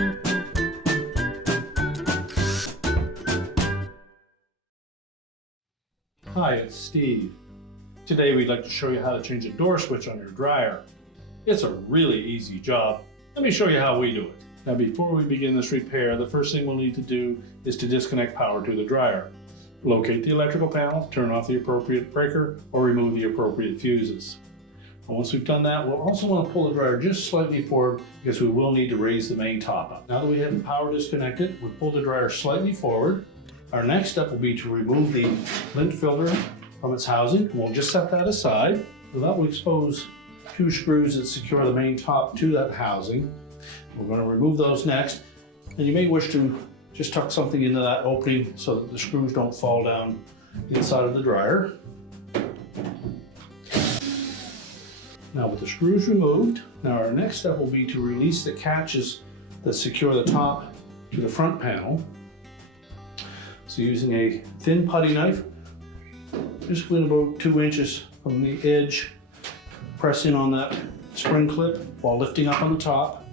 Hi, it's Steve. Today we'd like to show you how to change a door switch on your dryer. It's a really easy job. Let me show you how we do it. Now before we begin this repair, the first thing we'll need to do is to disconnect power to the dryer. Locate the electrical panel, turn off the appropriate breaker, or remove the appropriate fuses. And once we've done that, we'll also want to pull the dryer just slightly forward because we will need to raise the main top up. Now that we have the power disconnected, we'll pull the dryer slightly forward. Our next step will be to remove the lint filter from its housing. We'll just set that aside. So that will expose 2 screws that secure the main top to that housing. We're going to remove those next. And you may wish to just tuck something into that opening so that the screws don't fall down inside of the dryer. Now with the screws removed, now our next step will be to release the catches that secure the top to the front panel. So using a thin putty knife, just within about 2 inches from the edge, press in on that spring clip while lifting up on the top.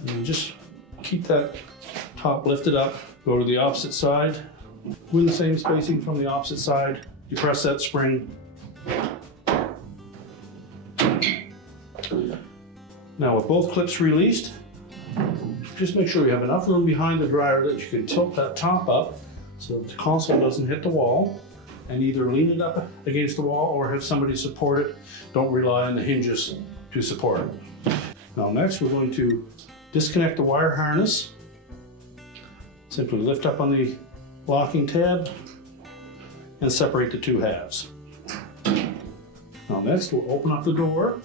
And you just keep that top lifted up, go to the opposite side. With the same spacing from the opposite side, you press that spring. Now with both clips released, just make sure you have enough room behind the dryer that you can tilt that top up so that the console doesn't hit the wall, and either lean it up against the wall or have somebody support it. Don't rely on the hinges to support it. Now next we're going to disconnect the wire harness. Simply lift up on the locking tab and separate the 2 halves. Now next we'll open up the door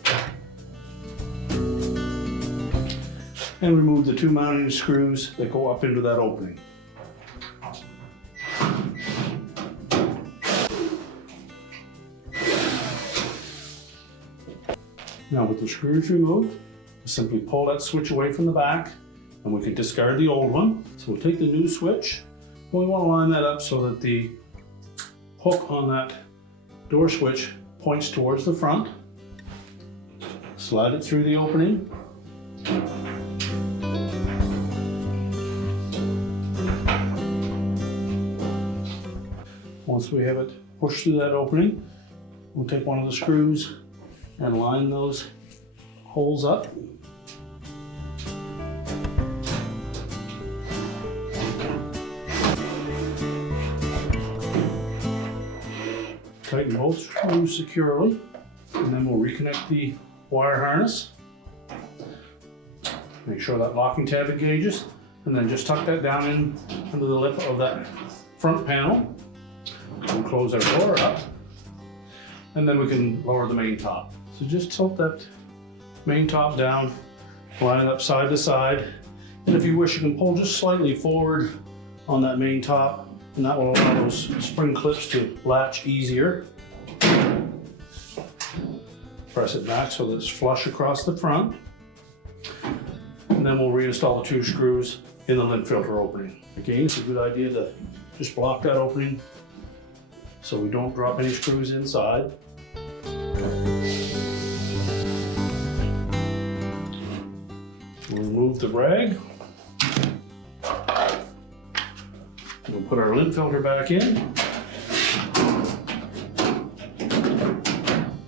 and remove the 2 mounting screws that go up into that opening. Now with the screws removed, simply pull that switch away from the back and we can discard the old one. So we'll take the new switch. We want to line that up so that the hook on that door switch points towards the front. Slide it through the opening. Once we have it pushed through that opening, we'll take one of the screws and line those holes up. Tighten both screws securely, and then we'll reconnect the wire harness. Make sure that locking tab engages, and then just tuck that down in under the lip of that front panel. We'll close our door up, and then we can lower the main top. So just tilt that main top down, line it up side to side, and if you wish, you can pull just slightly forward on that main top, and that will allow those spring clips to latch easier. Press it back so that it's flush across the front, and then we'll reinstall the 2 screws in the lint filter opening. Again, it's a good idea to just block that opening so we don't drop any screws inside. We'll remove the rag. We'll put our lint filter back in.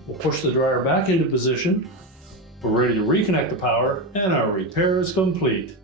We'll push the dryer back into position. We're ready to reconnect the power, and our repair is complete.